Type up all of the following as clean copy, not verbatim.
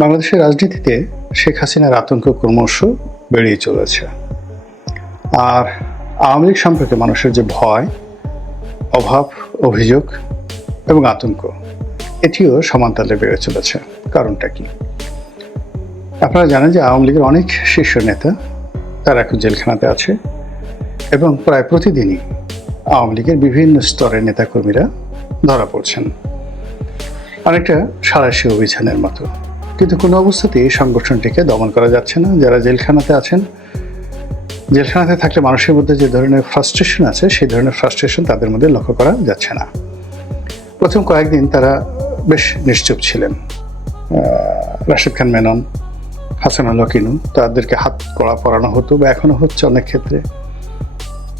বাংলাদেশের রাজনীতিতে শেখ হাসিনার আতঙ্ক ক্রমশ বেড়েই চলেছে। আর আওয়ামী লীগ সম্পর্কে মানুষের যে ভয়, অভাব, অভিযোগ এবং আতঙ্ক, এটিও সমানতালে বেড়ে চলেছে। কারণটা কি? আপনারা জানেন যে আওয়ামী লীগের অনেক শীর্ষ নেতা তারা এখন জেলখানাতে আছে এবং প্রায় প্রতিদিনই আওয়ামী লীগের বিভিন্ন স্তরের নেতাকর্মীরা ধরা পড়ছেন, অনেকটা সাঁড়াশি অভিযানের মতো। কিন্তু কোনো অবস্থাতেই সংগঠনটিকে দমন করা যাচ্ছে না। যারা জেলখানাতে আছেন, জেলখানাতে থাকলে মানুষের মধ্যে যে ধরনের ফ্রাস্ট্রেশন আছে, সেই ধরনের ফ্রাস্ট্রেশন তাদের মধ্যে লক্ষ্য করা যাচ্ছে না। প্রথম কয়েকদিন তারা বেশ নিশ্চুপ ছিলেন। রাশেদ খান মেনন, হাসানুল্লাহ কিনু, তাদেরকে হাত কড়া পরানো হতো বা এখনো হচ্ছে অনেক ক্ষেত্রে,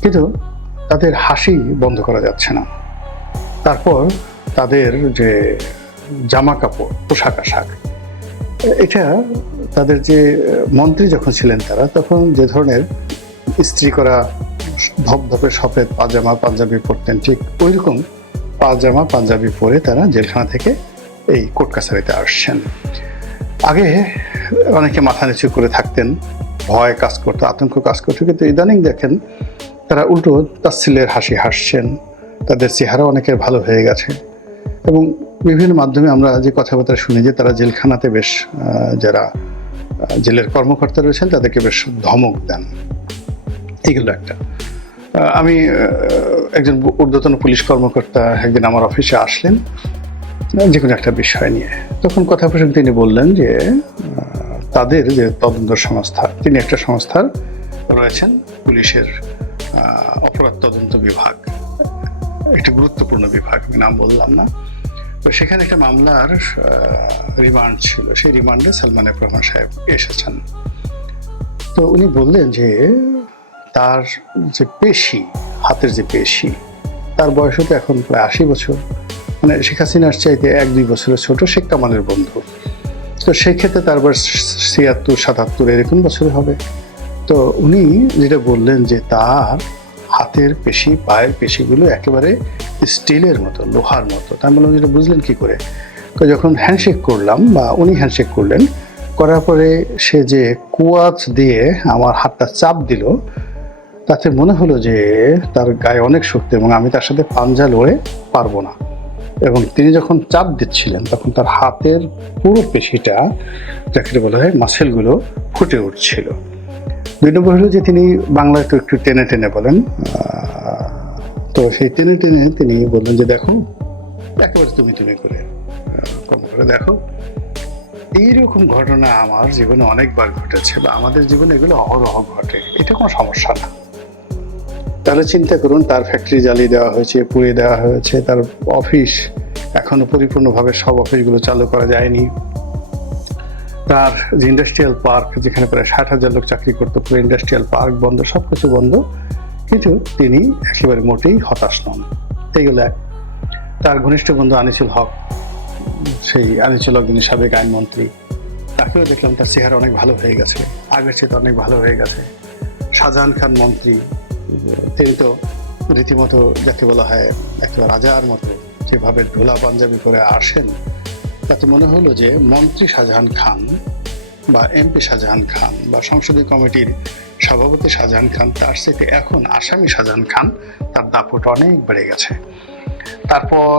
কিন্তু তাদের হাসি বন্ধ করা যাচ্ছে না। তারপর তাদের যে জামা কাপড়, পোশাক আশাক, এটা তাদের যে মন্ত্রী যখন ছিলেন তারা তখন যে ধরনের ইস্ত্রি করা ধপধপে সফেদ পাজামা পাঞ্জাবি পরতেন, ঠিক ওই রকম পাজামা পাঞ্জাবি পরে তারা জেলখানা থেকে এই কোর্ট কাছারিতে আসছেন। আগে অনেকে মাথা নিচু করে থাকতেন, ভয় কাজ করতো, আতঙ্ক কাজ করতো, কিন্তু ইদানিং দেখেন তারা উল্টো তাচ্ছিল্যের হাসি হাসছেন। তাদের চেহারা অনেকের ভালো হয়ে গেছে এবং বিভিন্ন মাধ্যমে আমরা যে কথাবার্তা শুনি যে তারা জেলখানাতে বেশ যারা জেলের কর্মকর্তা রয়েছেন তাদেরকে বেশ ধমক দেন। এইগুলো একটা। আমি একজন ঊর্ধ্বতন পুলিশ কর্মকর্তা একদিন আমার অফিসে আসলেন যে কোনো একটা বিষয় নিয়ে। তখন কথা প্রসঙ্গে তিনি বললেন যে তাদের যে তদন্ত সংস্থা, তিনি একটা সংস্থার রয়েছেন, পুলিশের অপরাধ তদন্ত বিভাগ, একটা গুরুত্বপূর্ণ বিভাগ, আমি নাম বললাম না। তো সেখানে একটা মামলার রিমান্ড ছিল, সেই রিমান্ডে সালমান এফ রহমান সাহেব এসেছেন। তো উনি বললেন যে তার যে পেশি, হাতের যে পেশি, তার বয়স তো এখন প্রায় 80 বছর, মানে শেখ হাসিনার চাইতে 1-2 বছরের ছোট শেখ কামালের বন্ধু। তো সেই ক্ষেত্রে তার বয়স 76-77 এরকম বছর হবে। তো উনি যেটা বললেন যে তার হাতের পেশি, পায়ের পেশিগুলো একেবারে স্টিলের মতো, লোহার মতো। তাই বললাম যেটা বুঝলেন কি করে? তো যখন হ্যান্ডশেক করলাম বা উনি হ্যান্ডশেক করলেন, করার পরে সে যে কুয়াচ দিয়ে আমার হাতটা চাপ দিল, তাতে মনে হলো যে তার গায়ে অনেক শক্তি এবং আমি তার সাথে পাঞ্জা লড়ে পারবো না। এবং তিনি যখন চাপ দিচ্ছিলেন তখন তার হাতের পুরো পেশিটা, যাকে বলা হয় মাসেলগুলো, ফুটে উঠছিল। 2 নম্বর হলো যে তিনি বাংলায় তো একটু টেনে টেনে বলেন। তো সেই টেনে টেনে তিনি বললেন যে দেখো, একেবারে তুমি করে কম করে দেখো। এইরকম ঘটনা আমার জীবনে অনেকবার ঘটেছে বা আমাদের জীবনে এগুলো অহরহ ঘটে, এটা কোনো সমস্যা না। তাহলে চিন্তা করুন, তার ফ্যাক্টরি জ্বালিয়ে দেওয়া হয়েছে, পুড়িয়ে দেওয়া হয়েছে, তার অফিস এখনো পরিপূর্ণভাবে সব অফিসগুলো চালু করা যায়নি, তার যে ইন্ডাস্ট্রিয়াল পার্ক যেখানে প্রায় 60,000 লোক চাকরি করতো, পুরো ইন্ডাস্ট্রিয়াল পার্ক বন্ধ, সব কিছু বন্ধ, কিন্তু তিনি একেবারে মোটেই হতাশ নন। এইগুলো এক। তার ঘনিষ্ঠ বন্ধু আনিসুল হক, সেই আনিসুল হক যিনি সাবেক আইনমন্ত্রী, তাকেও দেখলাম তার চেহারা অনেক ভালো হয়ে গেছে, আগের চেয়ে অনেক ভালো হয়ে গেছে। শাহজাহান খান মন্ত্রী, তিনি তো রীতিমতো যাকে বলা হয় একেবারে রাজার মতো যেভাবে ঢোলা পাঞ্জাবি করে আসেন, তাতে মনে হলো যে মন্ত্রী শাহজাহান খান বা এমপি শাহজাহান খান বা সংসদীয় কমিটির সভাপতি শাহজাহান খান, তার সাথে এখন আসামি শাহজাহান খান, তার দাপট অনেক বেড়ে গেছে। তারপর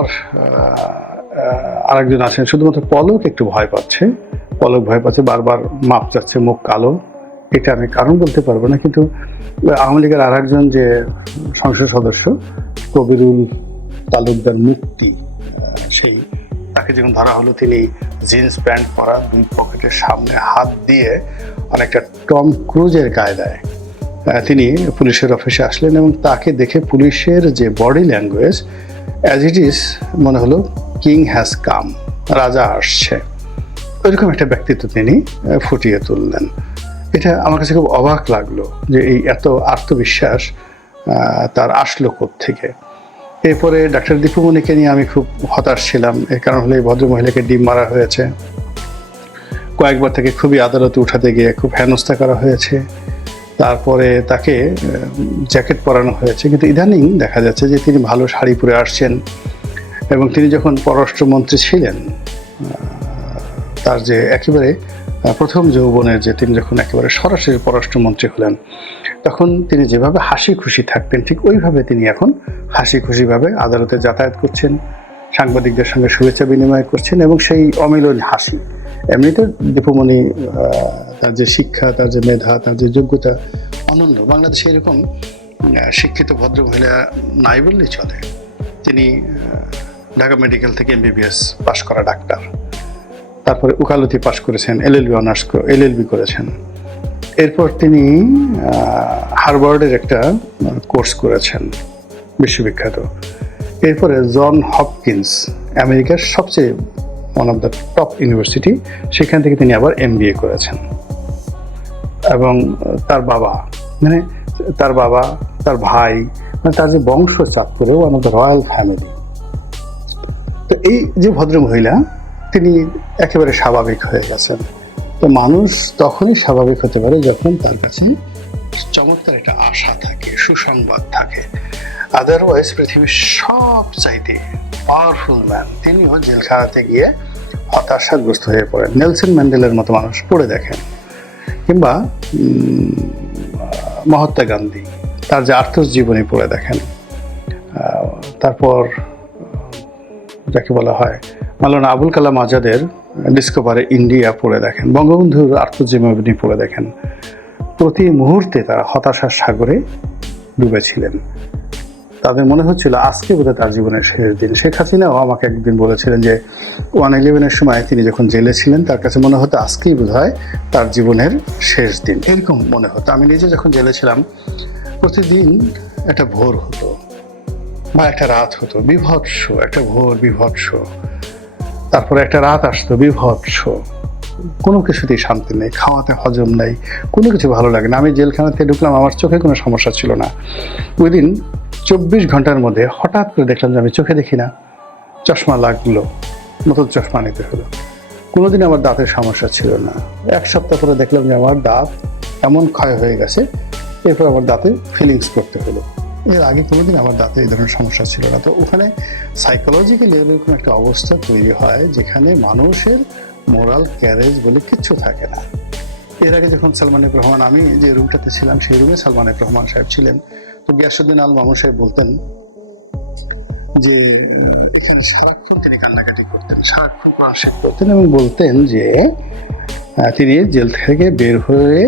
আরেকজন আছেন, শুধুমাত্র পলক একটু ভয় পাচ্ছে, পলক ভয় পাচ্ছে, বারবার মাপ যাচ্ছে, মুখ কালো। এটা আমি কারণ বলতে পারবো না, কিন্তু আওয়ামী লীগের আর একজন যে সংসদ সদস্য কবিরুল তালুকদার মুক্তি, সেই তাকে যখন ধরা হলো, তিনি জিন্স প্যান্ট পরা, 2 পকেটের সামনে হাত দিয়ে অনেকটা টম ক্রুজের কায়দায় তিনি পুলিশের অফিসে আসলেন এবং তাকে দেখে পুলিশের যে body language, as it is মনে হলো কিং হ্যাজ কাম, রাজা আসছে, ওইরকম একটা ব্যক্তিত্ব তিনি ফুটিয়ে তুললেন। এটা আমার কাছে খুব অবাক লাগলো যে এই এত আত্মবিশ্বাস তার আসলো কোত্থেকে। এরপরে ডাক্তার দীপুমণিকে নিয়ে আমি খুব হতাশ ছিলাম। এর কারণ হলো এই ভদ্রমহিলাকে ডিম মারা হয়েছে, কয়েকবার থেকে খুবই আদালতে উঠাতে গিয়ে খুব হেনস্থা করা হয়েছে, তারপরে তাকে জ্যাকেট পরানো হয়েছে। কিন্তু ইদানিং দেখা যাচ্ছে যে তিনি ভালো শাড়ি পরে আসছেন এবং তিনি যখন পররাষ্ট্রমন্ত্রী ছিলেন তার যে একেবারে প্রথম যৌবনের যে তিনি যখন একেবারে সরাসরি পররাষ্ট্রমন্ত্রী হলেন, তখন তিনি যেভাবে হাসি খুশি থাকতেন ঠিক ওইভাবে তিনি এখন হাসি খুশিভাবে আদালতে যাতায়াত করছেন, সাংবাদিকদের সঙ্গে শুভেচ্ছা বিনিময় করছেন, এবং সেই অমিলন হাসি। এমনিতে দীপুমণি তার যে শিক্ষা, তার যে মেধা, তার যে যোগ্যতা অনন্য। বাংলাদেশে এরকম শিক্ষিত ভদ্রমহিলা নাই বললেই চলে। তিনি ঢাকা মেডিকেল থেকে MBBS পাশ করা ডাক্তার, তারপরে উকালতি পাশ করেছেন, LLB করেছেন। এরপর তিনি হার্ভার্ডের একটা কোর্স করেছেন বিশ্ববিখ্যাত। এরপরে জন হপকিন্স, আমেরিকার সবচেয়ে one of the top university, সেখান থেকে তিনি আবার MBA করেছেন। এবং তার বাবা, তার ভাই, তার যে বংশ চাঁদপুরে one of the royal family. তো এই যে ভদ্রমহিলা, তিনি একেবারে স্বাভাবিক হয়ে গেছেন। তো মানুষ তখনই স্বাভাবিক হতে পারে যখন তার কাছে চমৎকার একটা আশা থাকে, সুসংবাদ থাকে। আদারওয়াইজ পৃথিবীর সব চাইতে পাওয়ারফুল ম্যান তিনিও জেলখানাতে গিয়ে হতাশাগ্রস্ত হয়ে পড়েন। নেলসন ম্যান্ডেলার মতো মানুষ পড়ে দেখেন, কিংবা মহাত্মা গান্ধী, তার যে আত্মজীবনী পড়ে দেখেন। তারপর যাকে বলা হয় মাওলানা আবুল কালাম আজাদের ডিসকভারি ইন্ডিয়া পড়ে দেখেন, বঙ্গবন্ধুর আত্মজীবনী পড়ে দেখেন। প্রতি মুহূর্তে তারা হতাশার সাগরে ডুবেছিলেন। তাদের মনে হচ্ছিল আজকে বোধহয় তার জীবনের শেষ দিন। শেখ হাসিনাও আমাকে একদিন বলেছিলেন যে 1/11-এর সময় তিনি যখন জেলে ছিলেন, তার কাছে মনে হতো আজকেই বোধহয় তার জীবনের শেষ দিন, এরকম মনে হতো। আমি নিজে যখন জেলে ছিলাম, প্রতিদিন একটা ভোর হতো বা একটা রাত হতো, বিভৎস একটা ভোর, বিভৎস। তারপরে একটা রাত আসতো, বিভৎস। কোনো কিছুতেই শান্তি নেই, খাওয়াতে হজম নেই, কোনো কিছু ভালো লাগে না। আমি জেলখানাতে ঢুকলাম, আমার চোখে কোনো সমস্যা ছিল না। ওই দিন 24 ঘন্টার মধ্যে হঠাৎ করে দেখলাম যে আমি চোখে দেখি না, চশমা লাগলো, নতুন চশমা নিতে হলো। কোনোদিন আমার দাঁতের সমস্যা ছিল না। 1 সপ্তাহ পরে দেখলাম যে আমার দাঁত এমন ক্ষয় হয়ে গেছে, এরপর আমার দাঁতে ফিলিংস করতে হলো। এর আগে কোনোদিন আমার দাঁতে এই ধরনের সমস্যা ছিল না। তো ওখানে সাইকোলজিক্যালি এরকম একটা অবস্থা তৈরি হয় যেখানে মানুষের মোরাল ক্যারেজ বলে কিচ্ছু থাকে না। এর আগে যখন সালমান এফ রহমান, আমি যে রুমটাতে ছিলাম সেই রুমে সালমান এফ রহমান সাহেব ছিলেন। তো গিয়াসউদ্দিন আল মামুন সাহেব বলতেন যে এখানে সারাক্ষণ তিনি কান্নাকাটি করতেন, সারাক্ষণ কোরআন শেখ করতেন, এবং বলতেন যে তিনি জেল থেকে বের হয়ে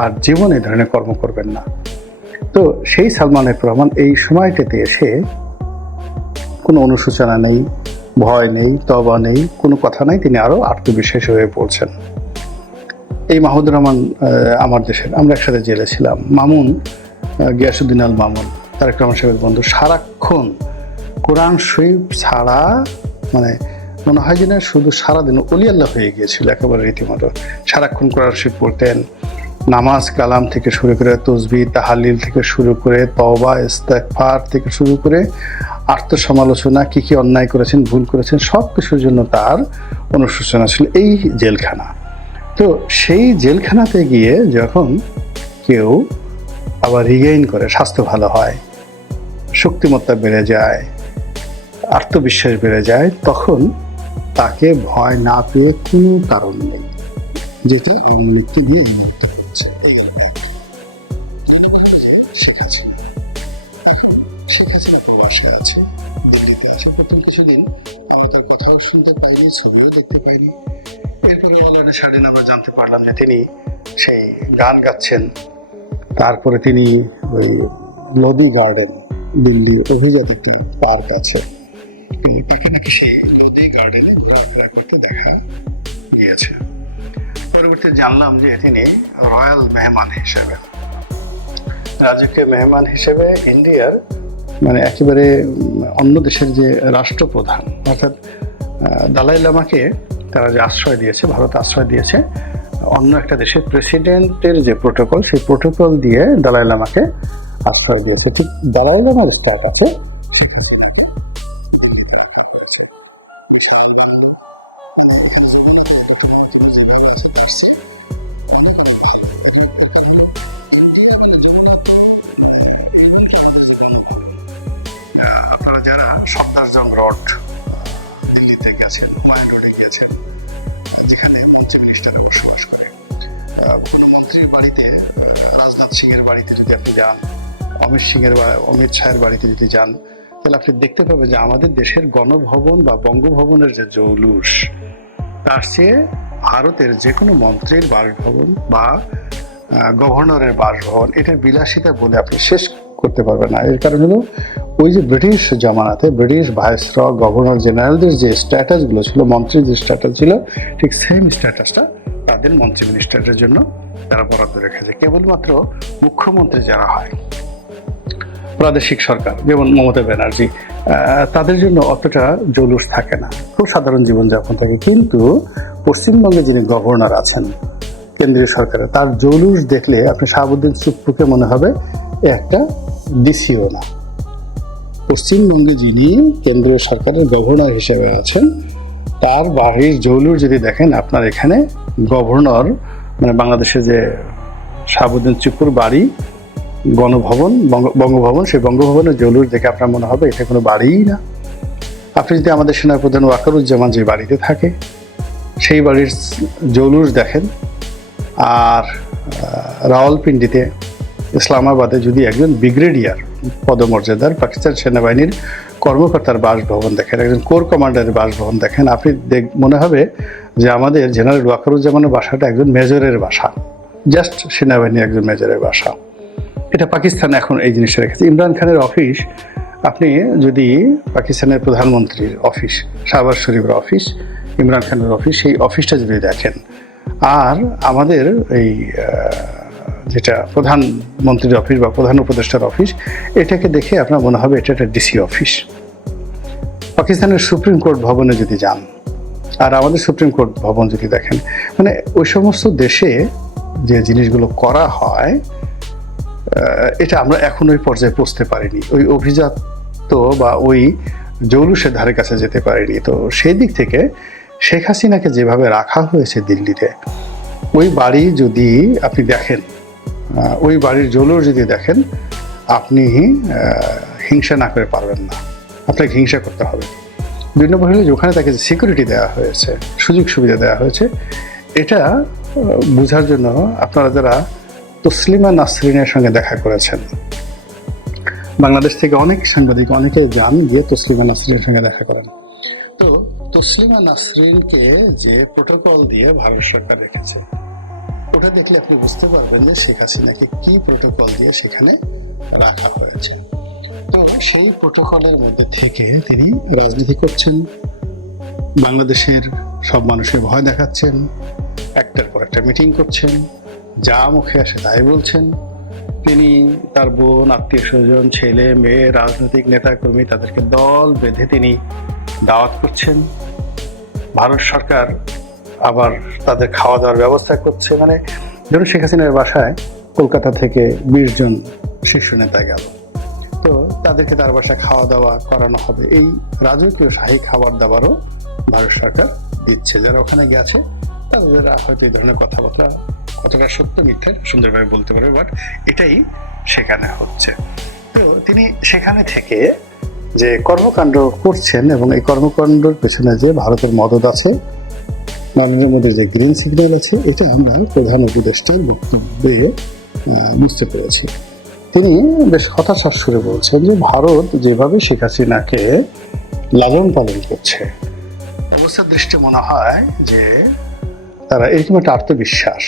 আর জীবনে এই ধরনের কর্ম করবেন না। তো সেই সালমান এফ রহমান এই সময়টাতে এসে কোনো অনুশোচনা নেই, ভয় নেই, তওবা নেই, কোনো কথা নাই, তিনি আরো আত্মবিশ্বাসী হয়ে পড়ছেন। এই মাহমুদুর রহমান আমার দেশের, আমরা একসাথে জেলে ছিলাম। মামুন, গিয়াসউদ্দিন আল মামুন, তারেক রহমান সাহেবের বন্ধু, সারাক্ষণ কোরআন শরীফ ছাড়া, মানে মনে হয় যেন শুধু সারাদিন অলি আল্লাহ হয়ে গিয়েছিল একেবারে রীতিমতো। সারাক্ষণ কোরআন শরীফ পড়তেন, নামাজ কালাম থেকে শুরু করে, তসবিহ তাহালিল থেকে শুরু করে, তওবা ইস্তেগফার থেকে শুরু করে, আত্মসমালোচনা, কি কি অন্যায় করেছেন, ভুল করেছেন, সব কিছুর জন্য তার অনুশোচনা ছিল। এই জেলখানা। তো সেই জেলখানাতে গিয়ে যখন কেউ আবার রিগেইন করে, স্বাস্থ্য ভালো হয়, শক্তিমত্তা বেড়ে যায়, আত্মবিশ্বাস বেড়ে যায়, তখন তাকে ভয় না পেয়ে কোনো কারণ নেই, যেটি ব্যক্তি দিয়ে প্রবাসে আছে, দিল্লিতে আছে। প্রথম কিছুদিন আমাদের কথাও শুনতে পাইনি, ছবিও দেখতে পাইনি। এরপরে অলরেডি সারাদিন আমরা জানতে পারলাম যে তিনি সেই গান গাচ্ছেন। তারপরে তিনি ওই নদী গার্ডেন, দিল্লি অভিজাত একটি পার্ক আছে, সেই নদী গার্ডেনে ঘোরাফেরা করতে দেখা গিয়েছে। পরবর্তীতে জানলাম যে তিনি রয়্যাল মেহমান হিসেবে, রাজকীয় মেহমান হিসেবে ইন্ডিয়ার, মানে একেবারে অন্য দেশের যে রাষ্ট্রপ্রধান, অর্থাৎ দালাই লামাকে তারা যে আশ্রয় দিয়েছে, ভারত আশ্রয় দিয়েছে, অন্য একটা দেশের প্রেসিডেন্টের যে প্রোটোকল, সেই প্রোটোকল দিয়ে দালাই লামাকে আশ্রয় দিয়েছে। ঠিক দালাই লামার স্টক আছে, রোড দিল্লিতে গেছেন, হুমায়ুন রোডে গিয়েছেন, যেখানে আপনি যান, অমিত শাহের বাড়িতে যদি যান, তাহলে আপনি দেখতে পাবেন যে আমাদের দেশের গণভবন বা বঙ্গভবনের যে জৌলুস, তার চেয়ে ভারতের যে কোনো মন্ত্রীর বাসভবন বা গভর্নরের বাসভবন, এটার বিলাসিতা বলে আপনি শেষ করতে পারবেন না। এর কারণ হলো ওই যে ব্রিটিশ জামানাতে ব্রিটিশ ভাইসর, গভর্নর জেনারেলদের যে স্ট্যাটাসগুলো ছিল, মন্ত্রীর যে স্ট্যাটাস ছিল, ঠিক সেম স্ট্যাটাসটা তাদের মন্ত্রী মিনিস্টারের জন্য তারা বরাদ্দ রেখেছে। কেবলমাত্র মুখ্যমন্ত্রী যারা হয়, প্রাদেশিক সরকার যেমন মমতা ব্যানার্জি, তাদের জন্য অতটা জৌলুস থাকে না, খুব সাধারণ জীবনযাপন থাকে। কিন্তু পশ্চিমবঙ্গে যিনি গভর্নর আছেন কেন্দ্রীয় সরকারের, তার জৌলুস দেখলে আপনি শাহাবুদ্দিন চুপ্পুকে মনে হবে একটা ডিসিও না। পশ্চিমবঙ্গে যিনি কেন্দ্রীয় সরকারের গভর্নর হিসেবে আছেন, তার বাড়ির জৌলুস যদি দেখেন, আপনার এখানে গভর্নর মানে বাংলাদেশে যে শাহাবুদ্দিন চুপ্পুর বাড়ি গণভবন, বঙ্গভবন, সেই বঙ্গভবনের জৌলুস দেখে আপনার মনে হবে এটা কোনো বাড়িই না। আপনি যদি আমাদের সেনাপ্রধান ওয়াকারুজ্জামান যে বাড়িতে থাকে সেই বাড়ির জৌলুস দেখেন, আর রাওয়ালপিন্ডিতে, ইসলামাবাদে যদি একজন ব্রিগেডিয়ার পদমর্যাদার পাকিস্তান সেনাবাহিনীর কর্মকর্তার বাসভবন দেখেন, একজন কোর কমান্ডারের বাসভবন দেখেন, আপনি মনে হবে যে আমাদের জেনারেল ওয়াকারুজ্জামানের বাসাটা একজন মেজরের বাসা, জাস্ট সেনাবাহিনীর একজন মেজরের বাসা। এটা পাকিস্তান এখন এই জিনিসটা রেখেছে। ইমরান খানের অফিস, আপনি যদি পাকিস্তানের প্রধানমন্ত্রীর অফিস, শাহবাজ শরীফের অফিস, ইমরান খানের অফিস, সেই অফিসটা যদি দেখেন, আর আমাদের এই যেটা প্রধানমন্ত্রীর অফিস বা প্রধান উপদেষ্টার অফিস, এটাকে দেখে আপনার মনে হবে এটা একটা ডিসি অফিস। পাকিস্তানের সুপ্রিম কোর্ট ভবনে যদি যান আর আমাদের সুপ্রিম কোর্ট ভবন যদি দেখেন, মানে ওই সমস্ত দেশে যে জিনিসগুলো করা হয়, এটা আমরা এখন ওই পর্যায়ে পৌঁছতে পারিনি, ওই অভিজাত বা ওই জৌলুসের ধারে কাছে যেতে পারিনি। তো সেই দিক থেকে শেখ হাসিনাকে যেভাবে রাখা হয়েছে দিল্লিতে, ওই বাড়ি যদি আপনি দেখেন, ওই বাড়ির জৌলুস যদি দেখেন, আপনি হিংসা না করে পারবেন না, আপনাকে হিংসা করতে হবে। দুই নম্বর হলে যে ওখানে তাকে যে সিকিউরিটি দেওয়া হয়েছে, সুযোগ সুবিধা দেওয়া হয়েছে, এটা বোঝার জন্য আপনারা যারা তসলিমা নাসরিনের সঙ্গে দেখা করেছেন, বাংলাদেশ থেকে অনেক সাংবাদিক অনেকে যান, গিয়ে তসলিমা নাসরিনের সঙ্গে দেখা করেন। তো তসলিমা নাসরিনকে যে প্রোটোকল দিয়ে ভারত সরকার রেখেছে, ওটা দেখলে আপনি বুঝতে পারবেন যে শেখ হাসিনাকে কি প্রোটোকল দিয়ে সেখানে রাখা হয়েছে। তো সেই প্রোটোকলের মধ্যে থেকে তিনি রাজনীতি করছেন, বাংলাদেশের সব মানুষের ভয় দেখাচ্ছেন, একটার পর একটা মিটিং করছেন, যা মুখে আসে তাই বলছেন। তিনি তার বোন, আত্মীয় স্বজন, ছেলে মেয়ে, রাজনৈতিক নেতাকর্মী, তাদেরকে দল বেঁধে তিনি দাওয়াত করছেন। ভারত সরকার আবার তাদের খাওয়া দাওয়ার ব্যবস্থা করছে। মানে ধরুন শেখ হাসিনার বাসায় কলকাতা থেকে 20 জন শীর্ষ নেতা গেল, তো তাদেরকে তার বাসায় খাওয়া দাওয়া করানো হবে। এই রাজকীয় শাহী খাবার দাবারও ভারত সরকার দিচ্ছে। যারা ওখানে গেছে তাদের হয়তো এই ধরনের কথাবার্তা কতটা সত্য মিথ্যা সুন্দরভাবে বলতে পারবে, বাট এটাই সেখানে হচ্ছে। তো তিনি সেখানে থেকে যে কর্মকাণ্ড করছেন, এবং এই কর্মকাণ্ডের পেছনে যে ভারতের মদদ আছে, নরেন্দ্র মোদীর যে গ্রিন সিগন্যাল আছে, এটা আমরা প্রধান উপদেষ্টার বক্তব্যে বুঝতে পেরেছি। তিনি বেশ হতাশার সুরে বলছেন যে ভারত যেভাবে শেখ হাসিনাকে লালন পালন করছে, অবস্থার দৃষ্টি মনে হয় যে তারা এরকম একটা আত্মবিশ্বাস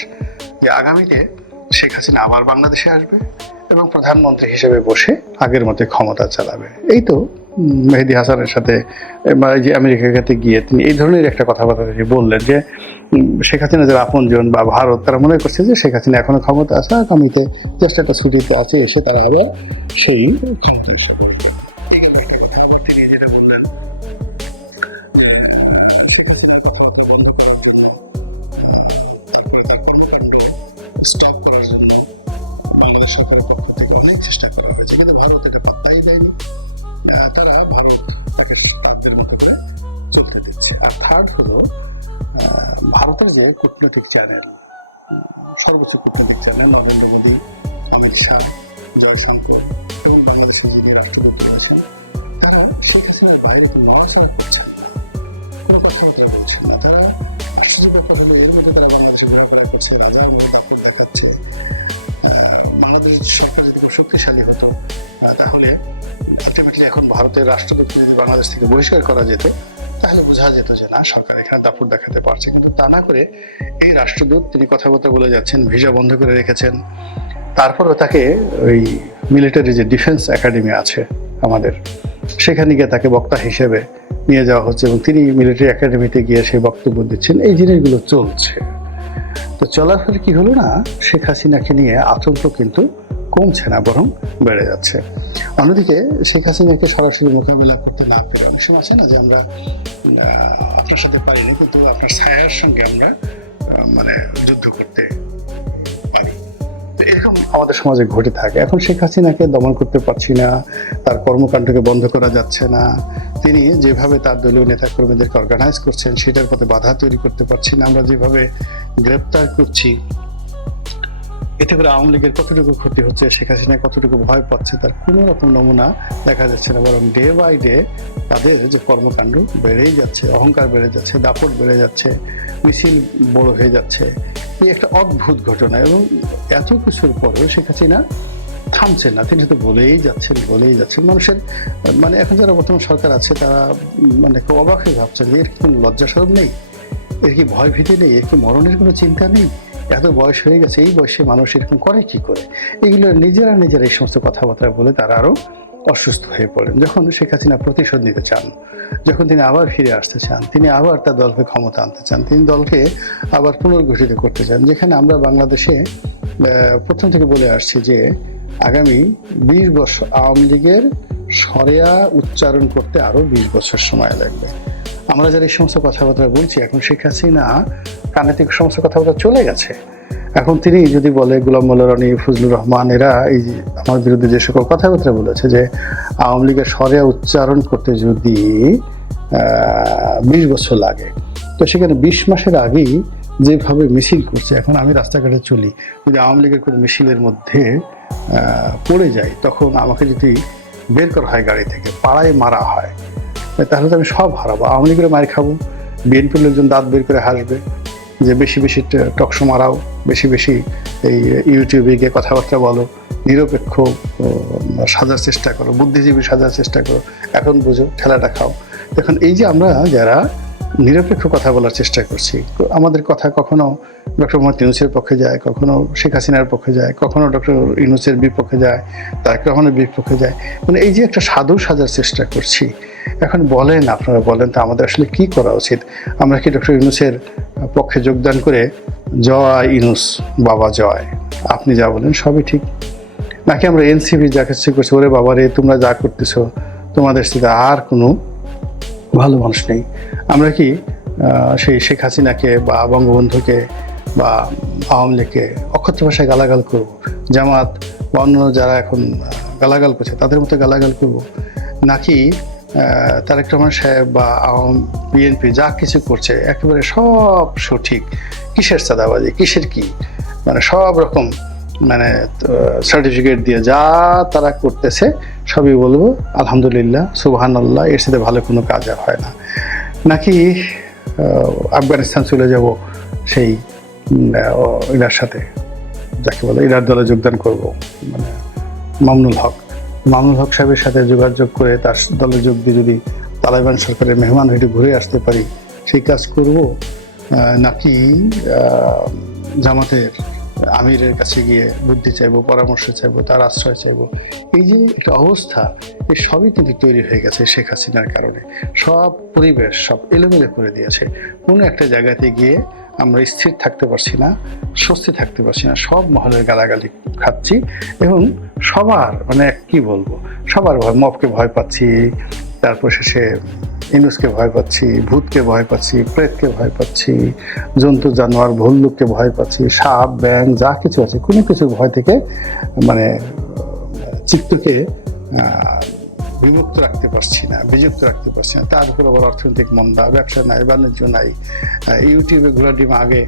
যে আগামীতে শেখ হাসিনা আবার বাংলাদেশে আসবে এবং প্রধানমন্ত্রী হিসেবে বসে আগের মতো ক্ষমতা চালাবে। এই তো মেহেদী হাসানের সাথে যে আমেরিকাতে গিয়ে তিনি এই ধরনের একটা কথাবার্তা বললেন যে শেখ হাসিনা যারা আপনজন বা ভারত, তারা মনে করছে যে শেখ হাসিনা এখনো ক্ষমতা আছে, আগামীতে জাস্ট একটা ছুটিতে আছে, এসে তারা আবার সেই স্টপ করার জন্য বাংলাদেশ সরকারের পক্ষ থেকে অনেক চেষ্টা করা হয়েছে, কিন্তু ভারত এটা পাত্তাই দেয়নি। তারা ভারত তাকে স্টপের মতো করে চলতে দিচ্ছে। আর থার্ড হলো ভারতের যে কূটনৈতিক চ্যানেল, সর্বোচ্চ কূটনৈতিক চ্যানেল নরেন্দ্র মোদী, অমিত শাহ, জয়শঙ্কর এবং বাংলাদেশের যিনি রাষ্ট্রপতি আছেন, তারা শেখ হাসিনার বাইরে নড়াচড়া করছেন না, কোনো কথাবার্তা বলছেন না। তারা আশ্চর্য ব্যাপার হলো এর মধ্যে তারা বাংলাদেশের ব্যাপারে করছে, রাজা আমলে তারপর দেখাচ্ছে। বাংলাদেশ সরকার যদি বসে ভারতের রাষ্ট্রদূতকে যদি বাংলাদেশ থেকে বহিষ্কার করা যেত তাহলে বোঝা যেত যে না, সরকার এখানে দাপট দেখাতে পারছে। কিন্তু তা না করে এই রাষ্ট্রদূত তিনি কথাবার্তা বলে যাচ্ছেন, ভিসা বন্ধ করে রেখেছেন। তারপরও তাকে ওই মিলিটারি যে ডিফেন্স একাডেমি আছে আমাদের, সেখানে গিয়ে তাকে বক্তা হিসেবে নিয়ে যাওয়া হচ্ছে এবং তিনি মিলিটারি একাডেমিতে গিয়ে সেই বক্তব্য দিচ্ছেন। এই জিনিসগুলো চলছে। তো চলার ফলে কি হলো না, শেখ হাসিনাকে নিয়ে আতঙ্ক কিন্তু কমছে না, বরং বেড়ে যাচ্ছে। অন্যদিকে শেখ হাসিনাকে সরাসরি মোকাবেলা করতে না পেরে অনেক সময় আছে না যে আমরা আপনার সাথে পারিনি, কিন্তু আপনার ছায়ার সঙ্গে আমরা মানে যুদ্ধ করতে পারি। তো এরকম আমাদের সমাজে ঘটে থাকে। এখন শেখ হাসিনাকে দমন করতে পারছি না, তার কর্মকাণ্ডকে বন্ধ করা যাচ্ছে না, তিনি যেভাবে তার দলীয় নেতাকর্মীদেরকে অর্গানাইজ করছেন সেটার পথে বাধা তৈরি করতে পারছি না, আমরা যেভাবে গ্রেপ্তার করছি, এতে করে আওয়ামী লীগের কতটুকু ক্ষতি হচ্ছে, শেখ হাসিনা কতটুকু ভয় পাচ্ছে, তার কোনো রকম নমুনা দেখা যাচ্ছে না। বরং ডে বাই ডে তাদের যে কর্মকাণ্ড বেড়েই যাচ্ছে, অহংকার বেড়ে যাচ্ছে, দাপট বেড়ে যাচ্ছে, মিছিল বড় হয়ে যাচ্ছে। এই একটা অদ্ভুত ঘটনা। এবং এত কিছুর পরেও শেখ হাসিনা থামছেন না, তিনি শুধু বলেই যাচ্ছেন। মানুষের মানে এখন যারা বর্তমান সরকার আছে তারা মানে খুব অবাক হয়ে ভাবছেন যে এর কি কোনো লজ্জা শরম নেই, এর কি ভয় ভীতি নেই, এর কি মরণের কোনো চিন্তা নেই? এত বয়স হয়ে গেছে, এই বয়সে মানুষ এরকম করে কি করে? এগুলো নিজেরা এই সমস্ত কথাবার্তা বলে তারা আরো অসুস্থ হয়ে পড়েন। যখন শেখ হাসিনা প্রতিশোধ নিতে চান, যখন তিনি আবার ফিরে আসতে চান, তিনি আবার তার দলকে ক্ষমতা আনতে চান, তিনি দলকে আবার পুনর্গঠিত করতে চান, যেখানে আমরা বাংলাদেশে প্রথম থেকে বলে আসছি যে আগামী 20 বছর আওয়ামী লীগের সরেয়া উচ্চারণ করতে আরো 20 বছর সময় লাগবে। আমরা যারা এই সমস্ত কথাবার্তা বলছি, এখন শেখ হাসিনা কানে থেকে সমস্ত কথাবার্তা চলে গেছে। এখন তিনি যদি বলে, গোলাম মোল্লা রনি, ফজলুর রহমান এরা এই আমার বিরুদ্ধে যে সকল কথাবার্তা বলেছে যে আওয়ামী লীগের সরেয়া উচ্চারণ করতে যদি 20 বছর লাগে, তো সেখানে 20 মাসের আগেই যেভাবে মিছিল করছে, এখন আমি রাস্তাঘাটে চলি, যদি আওয়ামী লীগের কোনো মিছিলের মধ্যে পড়ে যায়, তখন আমাকে যদি বের করা হয় গাড়ি থেকে, পাড়ায় মারা হয়, তাহলে তো আমি সব হারাবো। আওয়ামী লীগের মার খাবো, বিএনপির লোকজন দাঁত বের করে হাসবে যে বেশি বেশি টকশো মারাও, বেশি বেশি এই ইউটিউবে গিয়ে কথাবার্তা বলো, নিরপেক্ষ সাজার চেষ্টা করো, বুদ্ধিজীবী সাজার চেষ্টা করো, এখন বুঝো, ঠেলাটা খাও। দেখুন, এই যে আমরা যারা নিরপেক্ষ কথা বলার চেষ্টা করছি, আমাদের কথা কখনো ডক্টর মোহাম্মদ ইউনূসের পক্ষে যায়, কখনো শেখ হাসিনার পক্ষে যায়, কখনো ডক্টর ইউনূসের বিপক্ষে যায়, তারেক রহমানের বিপক্ষে যায়। মানে এই যে একটা সাধু সাজার চেষ্টা করছি, এখন বলেন, আপনারা বলেন তো আমাদের আসলে কি করা উচিত? আমরা কি ডক্টর ইউনূসের পক্ষে যোগদান করে জয় ইউনূস বাবা জয়, আপনি যা বলেন সবই ঠিক, নাকি আমরা এনসিপি যা কিছু করছি, ওরে বাবা রে তোমরা যা করতেছো তোমাদের সাথে আর কোনো ভালো মানুষ নেই? আমরা কি সেই শেখ হাসিনাকে বা বঙ্গবন্ধুকে বা আওয়ামী লীগকে অকথ্য ভাষায় গালাগাল করব, জামাত বা অন্য যারা এখন গালাগাল করছে তাদের মতো গালাগাল করব, নাকি তারেক রহমান সাহেব বা বিএনপি যা কিছু করছে একেবারে সব সঠিক, কিসের চাঁদাবাজি, কিসের কি, মানে সব রকম মানে সার্টিফিকেট দিয়ে যা তারা করতেছে সবই বলবো আলহামদুলিল্লাহ, সুবহানাল্লাহ, এর সাথে ভালো কোনো কাজ আর হয় না? নাকি আফগানিস্তান চলে যাব সেই ইরার সাথে, যাকে বলে ইরার দলে যোগদান করব, মানে মামুনুল হক সাহেবের সাথে যোগাযোগ করে তার দলে যোগ দিয়ে যদি তালেবান সরকারের মেহমান হয়ে ঘুরে আসতে পারি, সেই কাজ করব? নাকি জামাতের আমিরের কাছে গিয়ে বুদ্ধি চাইবো, পরামর্শ চাইবো, তার আশ্রয় চাইবো? এই যে একটা অবস্থা, এই সবই কিন্তু তৈরি হয়ে গেছে শেখ হাসিনার কারণে। সব পরিবেশ সব এলোমেলো করে দিয়েছে। কোনো একটা জায়গাতে গিয়ে আমরা স্থির থাকতে পারছি না, স্বস্তি থাকতে পারছি না, সব মহলের গালাগালি খাচ্ছি এবং সবার মানে কি বলবো, সবার মবকে ভয় পাচ্ছি, তারপর শেষে ইউনূসকে ভয় পাচ্ছি, ভূতকে ভয় পাচ্ছি, প্রেতকে ভয় পাচ্ছি, জন্তু জানোয়ার ভল্লুককে ভয় পাচ্ছি, সাপ ব্যাঙ যা কিছু আছে কোনো কিছু ভয় থেকে মানে চিত্তকে বিমুক্ত রাখতে পারছি না, বিযুক্ত রাখতে পারছি না। তার উপর আবার অর্থনৈতিক মন্দা, ব্যবসা নাই, বাণিজ্য নাই, ইউটিউবে ঘোরাডিম আগে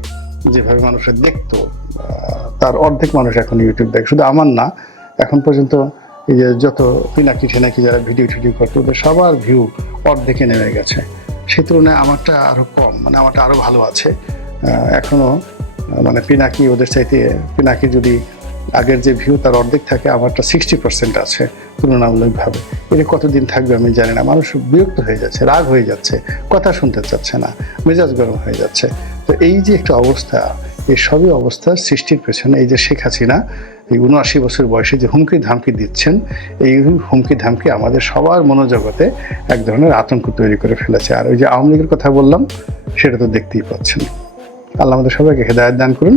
যেভাবে মানুষের দেখতো তার অর্ধেক মানুষ এখন ইউটিউব দেখে। শুধু আমার না, এখন পর্যন্ত এই যে যত পিনাকি ঠেনাকি যারা ভিডিও করতো ওদের সবার ভিউ অর্ধেকে নেমে গেছে। সে তুলনায় আমারটা আরো কম, মানে আমারটা আরো ভালো আছে এখনো। মানে পিনাকি ওদের চাইতে, পিনাকি যদি আগের যে ভিউ তার অর্ধেক থাকে, আমারটা 60% আছে তুলনামূলকভাবে। এটা কতদিন থাকবে আমি জানি না। মানুষ বিরক্ত হয়ে যাচ্ছে, রাগ হয়ে যাচ্ছে, কথা শুনতে চাচ্ছে না, মেজাজ গরম হয়ে যাচ্ছে। তো এই যে একটা অবস্থা, এই সবই অবস্থার সৃষ্টির পেছনে এই যে শেখ হাসিনা এই ৭৯ বছর বয়সে যে হুমকি ধামকি দিচ্ছেন, এই হুমকি ধামকি আমাদের সবার মনোজগতে এক ধরনের আতঙ্ক তৈরি করে ফেলেছে। আর ওই যে আওয়ামী লীগের কথা বললাম, সেটা তো দেখতেই পাচ্ছেন। আল্লাহ আমাদের সবাইকে হেদায়েত দান করুন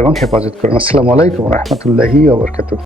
এবং হেফাজত করুন। আসসালামু আলাইকুম ওয়া রাহমাতুল্লাহি ওয়া বারাকাতুহু।